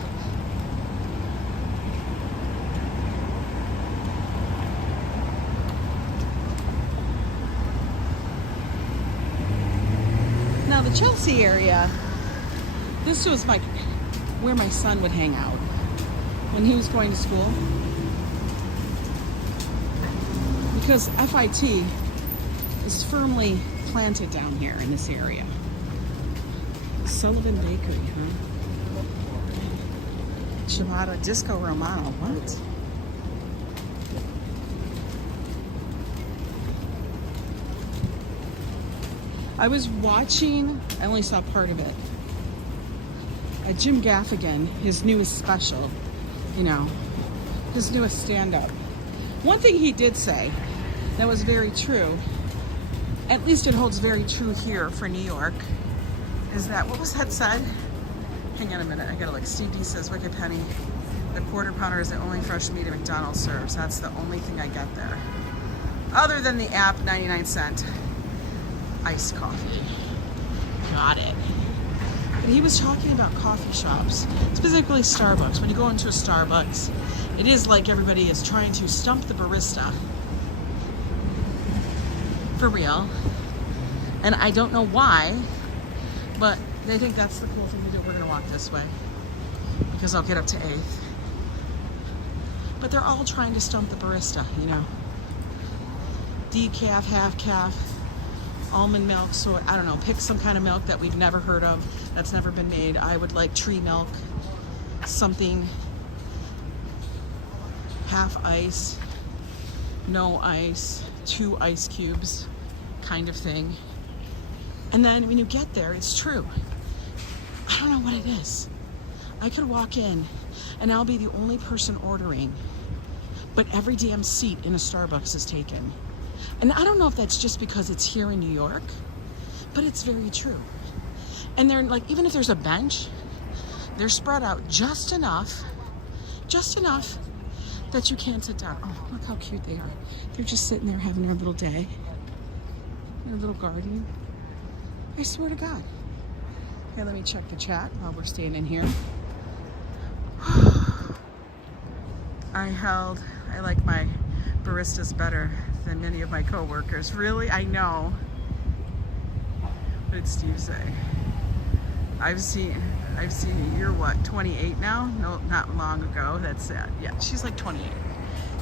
Now the Chelsea area, this was where my son would hang out when he was going to school. Because FIT is firmly planted down here in this area. Sullivan Bakery, huh? Ciabatta Disco Romano, what? I was watching, I only saw part of it, Jim Gaffigan, his newest special, you know, his newest stand-up. One thing he did say that was very true, at least it holds very true here for New York, is that, what was that said? Hang on a minute, I gotta look. Steve D says, Wicked Penny, the quarter pounder is the only fresh meat at McDonald's serves. That's the only thing I get there. Other than the app 99-cent iced coffee. Got it. But he was talking about coffee shops, specifically Starbucks. When you go into a Starbucks, it is like everybody is trying to stump the barista. For real. And I don't know why, but they think that's the cool thing to do. We're gonna walk this way because I'll get up to 8th. But they're all trying to stump the barista, you know. Decaf, half calf, almond milk, so I don't know, pick some kind of milk that we've never heard of, that's never been made. I would like tree milk, something, half ice, no ice, 2 ice cubes kind of thing. And then when you get there, it's true. I don't know what it is. I could walk in and I'll be the only person ordering, but every damn seat in a Starbucks is taken. And I don't know if that's just because it's here in New York, but it's very true. And they're like, even if there's a bench, they're spread out just enough that you can't sit down. Oh, look how cute they are. They're just sitting there having their little day, their little garden. I swear to God. Okay, let me check the chat while we're staying in here. I like my baristas better than many of my coworkers. Really? I know. What did Steve say? I've seen you're what, 28 now? No, not long ago. That's sad. Yeah, she's like 28.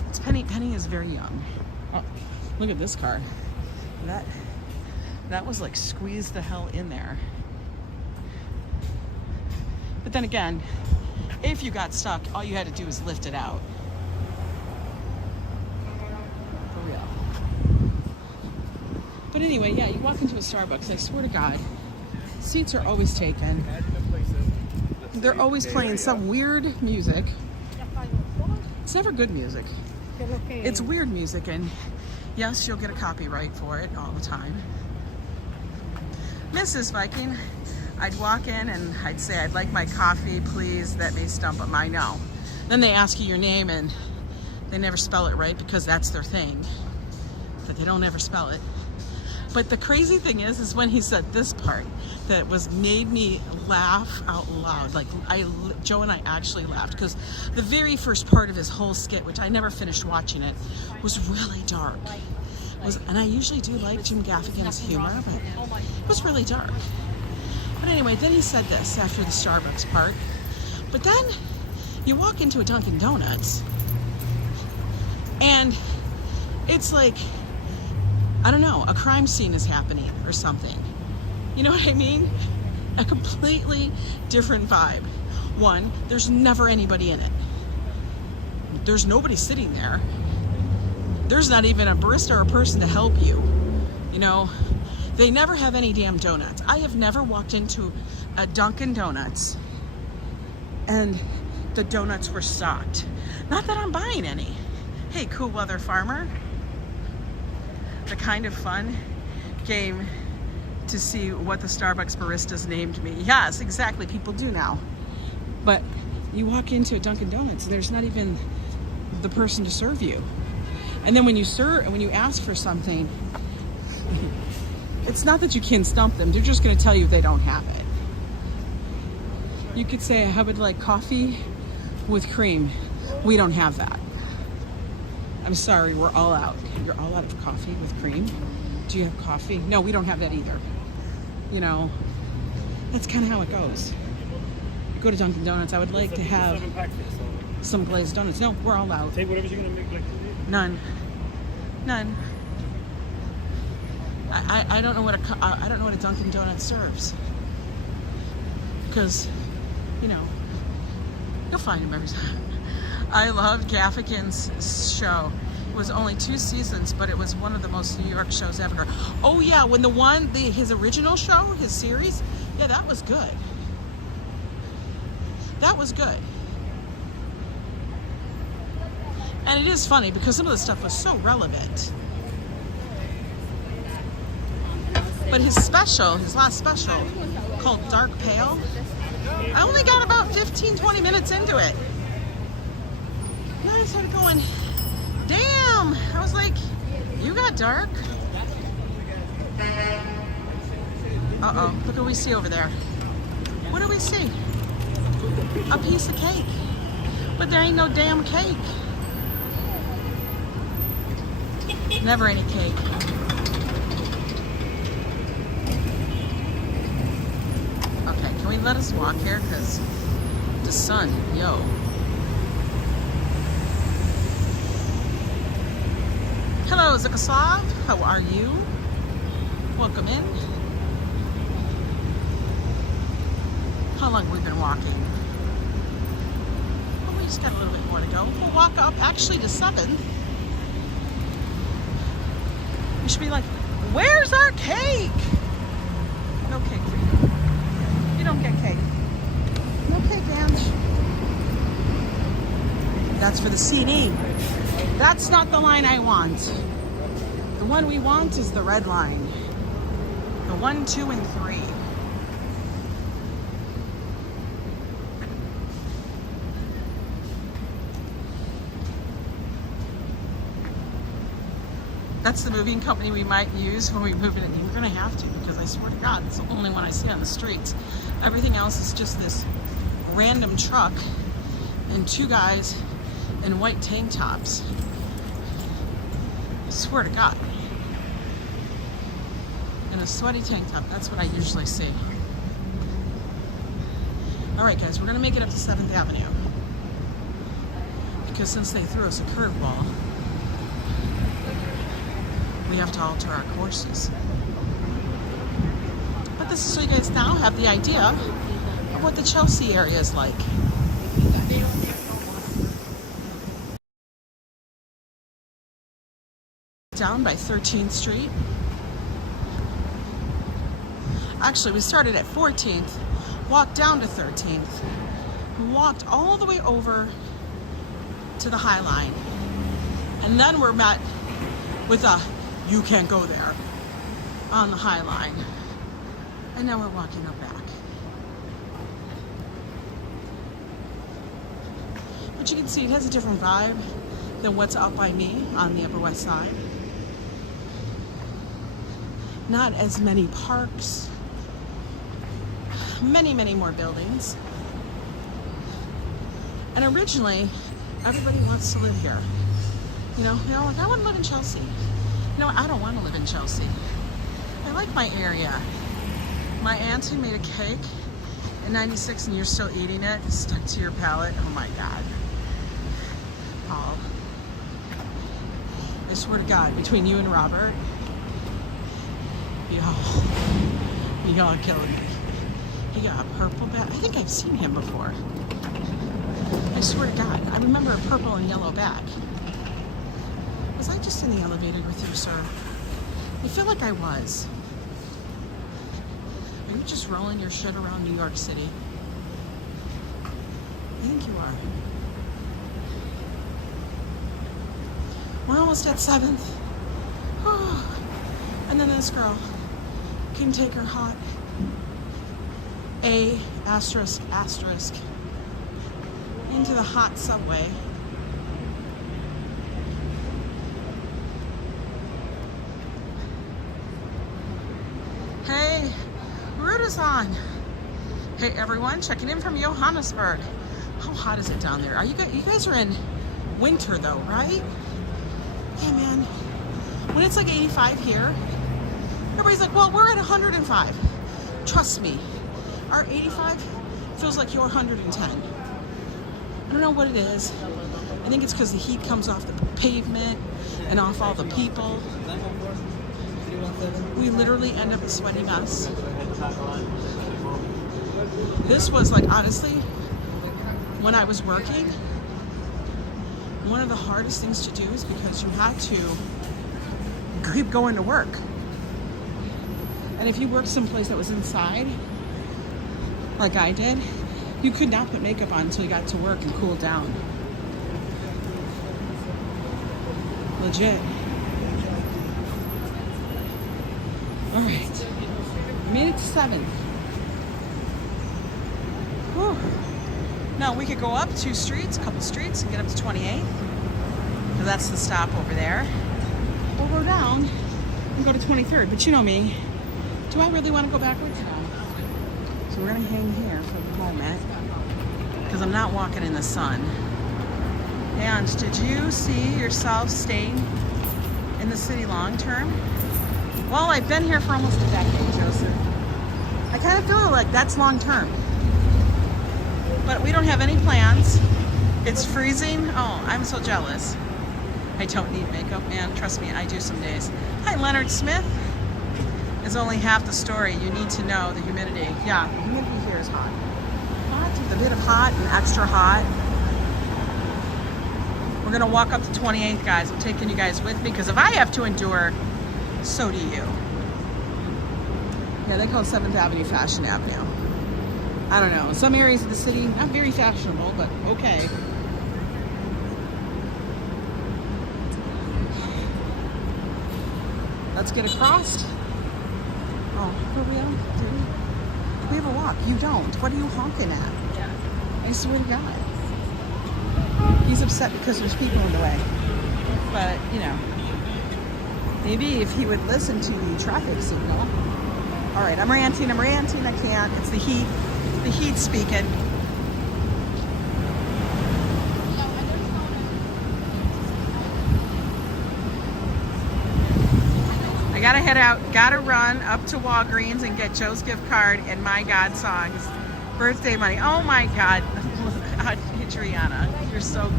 It's Penny. Penny is very young. Oh, look at this car. That was like squeezed the hell in there. But then again, if you got stuck, all you had to do was lift it out. For real. But anyway, yeah, you walk into a Starbucks, I swear to God, seats are always taken. They're always playing some weird music. It's never good music. It's weird music, and yes, you'll get a copyright for it all the time. Mrs. Viking, I'd walk in and I'd say, I'd like my coffee, please. That may stump them, I know. Then they ask you your name and they never spell it right because that's their thing, that they don't ever spell it. But the crazy thing is when he said this part that made me laugh out loud. Like Joe and I actually laughed because the very first part of his whole skit, which I never finished watching it, was really dark. And I usually do like Jim Gaffigan's humor, but it was really dark. But anyway, then he said this after the Starbucks part. But then you walk into a Dunkin' Donuts and it's like, I don't know, a crime scene is happening or something. You know what I mean? A completely different vibe. One, there's never anybody in it. There's nobody sitting there. There's not even a barista or a person to help you. You know, they never have any damn donuts. I have never walked into a Dunkin' Donuts and the donuts were stocked. Not that I'm buying any. Hey, cool weather farmer. The kind of fun game to see what the Starbucks baristas named me. Yes, exactly. People do now. But you walk into a Dunkin' Donuts and there's not even the person to serve you. And then when you ask for something, it's not that you can stump them. They're just going to tell you they don't have it. You could say, I would like coffee with cream. We don't have that. I'm sorry, we're all out. You're all out of coffee with cream. Do you have coffee? No, we don't have that either. You know, that's kind of how it goes. You go to Dunkin' Donuts, I would like to have some glazed donuts. No, we're all out. Take whatever you're going to make like today. None. I don't know what I don't know what a Dunkin' Donuts serves. Because, you know, you'll find them every time. I loved Gaffigan's show. It was only 2 seasons, but it was one of the most New York shows ever. Oh yeah, when his original show, his series, yeah, that was good. That was good. And it is funny because some of the stuff was so relevant. But his last special, called Dark Pale, I only got about 15-20 minutes into it. And I started going, damn! I was like, you got dark? Uh-oh, look what we see over there. What do we see? A piece of cake. But there ain't no damn cake. Never any cake. Okay, can we let us walk here? Because the sun, yo. Hello, Zikaslav. How are you? Welcome in. How long have we been walking? Well, we just got a little bit more to go. We'll walk up actually to 7th. We should be like, where's our cake? No cake for you. You don't get cake. No cake, Ange. That's for the CD. That's not the line I want. The one we want is the red line. The 1, 2, and 3. That's the moving company we might use when we move it in. We're going to have to, because I swear to God, it's the only one I see on the streets. Everything else is just this random truck and 2 guys in white tank tops. I swear to God. In a sweaty tank top. That's what I usually see. Alright guys, we're going to make it up to 7th Avenue. Because since they threw us a curveball, we have to alter our courses. But this is so you guys now have the idea of what the Chelsea area is like. Down by 13th Street. Actually, we started at 14th, walked down to 13th, walked all the way over to the Highline, and then we're met with a "you can't go there" on the Highline, and now we're walking up back. But you can see it has a different vibe than what's out by me on the Upper West Side. Not as many parks, many more buildings. And originally, everybody wants to live here. You know, like, I want to live in Chelsea. No, I don't want to live in Chelsea. I like my area. My auntie made a cake in 96 and you're still eating it, stuck to your palate. Oh my God. Paul. I swear to God, between you and Robert, y'all killing me. He got a purple bag. I think I've seen him before. I swear to God, I remember a purple and yellow bag. Was I just in the elevator with you, sir? I feel like I was. Are you just rolling your shit around New York City? I think you are. We're almost at 7th. Oh. And then this girl can take her hot A asterisk asterisk into the hot subway. Hey, route is on. Hey everyone, checking in from Johannesburg. How hot is it down there? You guys are in winter though, right? Hey man, when it's like 85 here, everybody's like, well, we're at 105. Trust me, our 85 feels like your 110. I don't know what it is. I think it's because the heat comes off the pavement and off all the people. We literally end up a sweaty mess. This was like, honestly, when I was working, one of the hardest things to do is because you had to keep going to work. And if you worked someplace that was inside, like I did, you could not put makeup on until you got to work and cooled down. Legit. All right, made it to 7. Whew. Now we could go up 2 streets, a couple streets, and get up to 28th. Because that's the stop over there. Or go down and go to 23rd. But you know me, do I really want to go backwards? No. So we're gonna hang here for the moment because I'm not walking in the sun. And did you see yourself staying in the city long term? Well, I've been here for almost a decade, Joseph. I kind of feel like that's long term. But we don't have any plans. It's freezing. Oh, I'm so jealous. I don't need makeup, man. Trust me, I do some days. Hi, Leonard Smith. It's only half the story. You need to know the humidity. Yeah, the humidity here is hot. Hot with a bit of hot and extra hot. We're gonna walk up to 28th, guys. I'm taking you guys with me because if I have to endure, so do you. Yeah, they call 7th Avenue Fashion Avenue. I don't know. Some areas of the city, not very fashionable, but okay. Let's get across. Oh, for real? Do we have a walk? You don't. What are you honking at? Yeah. I swear to God. He's upset because there's people in the way. But, you know, maybe if he would listen to the traffic signal. All right, I'm ranting, I can't. It's the heat. The heat's speaking. I gotta head out, gotta run up to Walgreens and get Joe's gift card and My God Songs birthday money. Oh my God, Adriana, you're so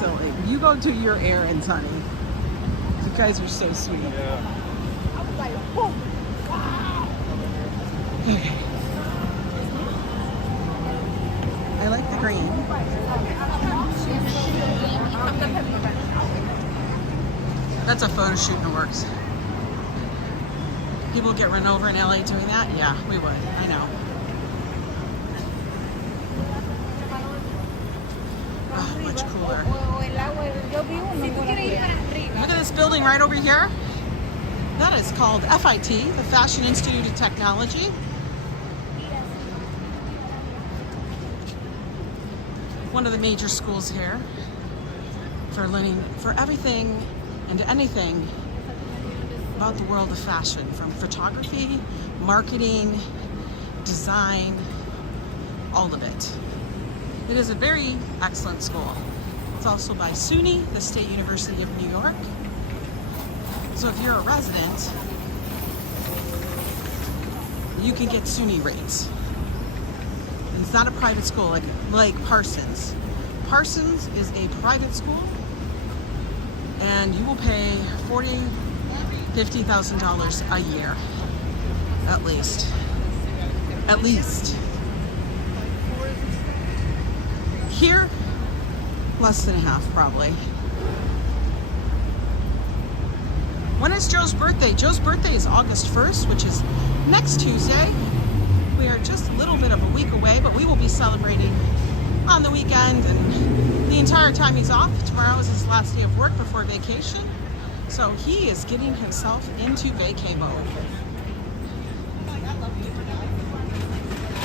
silly. You go do your errands, honey. You guys are so sweet. Yeah. I was like, whoa, wow. Okay. I like the green. That's a photo shoot in the works. People get run over in LA doing that? Yeah, we would. I know. Oh, much cooler. Look at this building right over here. That is called FIT, the Fashion Institute of Technology. One of the major schools here for learning for everything and anything about the world of fashion, from photography, marketing, design, all of it. It is a very excellent school. It's also by SUNY, the State University of New York. So if you're a resident, you can get SUNY rates. It's not a private school like Parsons. Parsons is a private school, and you will pay $50,000 a year, at least. At least. Here, less than half, probably. When is Joe's birthday? Joe's birthday is August 1st, which is next Tuesday. We are just a little bit of a week away, but we will be celebrating on the weekend and the entire time he's off. Tomorrow is his last day of work before vacation. So he is getting himself into vacay mode.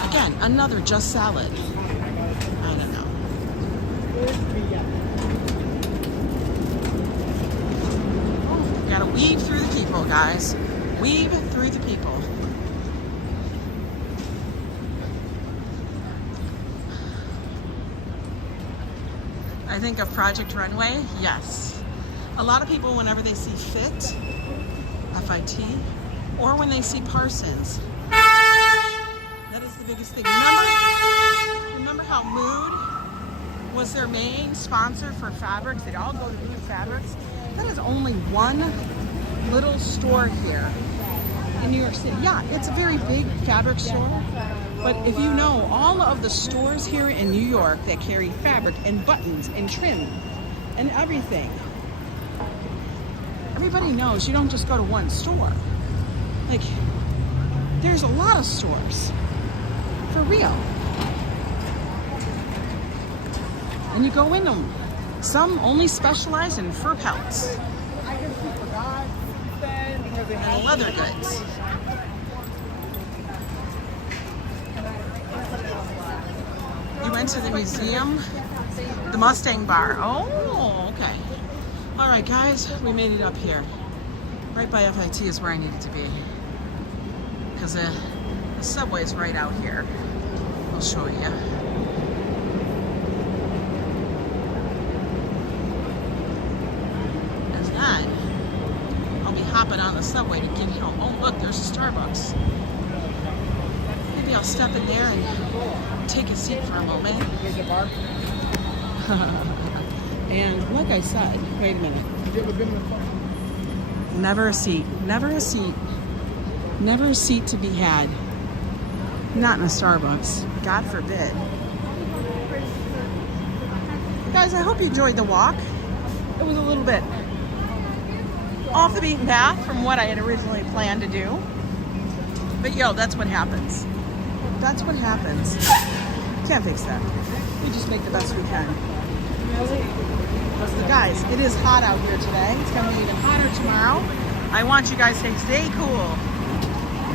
Again, another just salad. I don't know. Gotta weave through the people, guys. Weave through the people. I think of Project Runway, yes. A lot of people, whenever they see FIT, F-I-T, or when they see Parsons, that is the biggest thing. Remember how Mood was their main sponsor for fabrics? They'd all go to Mood Fabrics. That is only one little store here in New York City. Yeah, it's a very big fabric store, but if you know all of the stores here in New York that carry fabric and buttons and trim and everything, everybody knows you don't just go to one store. Like, there's a lot of stores, for real. And you go in them. Some only specialize in fur pelts and leather goods. You went to the museum, the Mustang Bar. Oh, okay. All right, guys, we made it up here. Right by FIT is where I needed to be, because the subway is right out here. I'll show you. Hopping on the subway to get home. Oh, look, there's a Starbucks. Maybe I'll step in there and take a seat for a moment. There's a bar. And like I said, wait a minute. Never a seat. Never a seat. Never a seat to be had. Not in a Starbucks. God forbid. Guys, I hope you enjoyed the walk. It was a little bit off the beaten path from what I had originally planned to do. But yo, that's what happens. That's what happens. Can't fix that. We just make the best we can. Listen, guys, it is hot out here today. It's gonna be even hotter tomorrow. I want you guys to stay cool.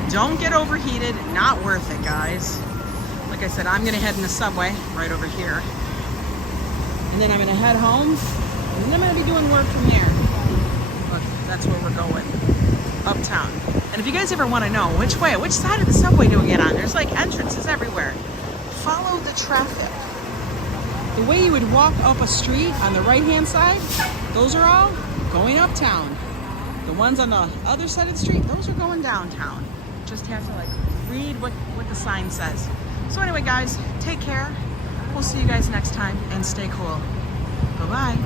Don't get overheated. Not worth it, guys. Like I said, I'm gonna head in the subway right over here. And then I'm gonna head home. And then I'm gonna be doing work from there. That's where we're going, uptown. And if you guys ever want to know which side of the subway do we get on? There's like entrances everywhere. Follow the traffic. The way you would walk up a street on the right-hand side, those are all going uptown. The ones on the other side of the street, those are going downtown. Just have to like read what the sign says. So anyway, guys, take care. We'll see you guys next time and stay cool. Bye-bye.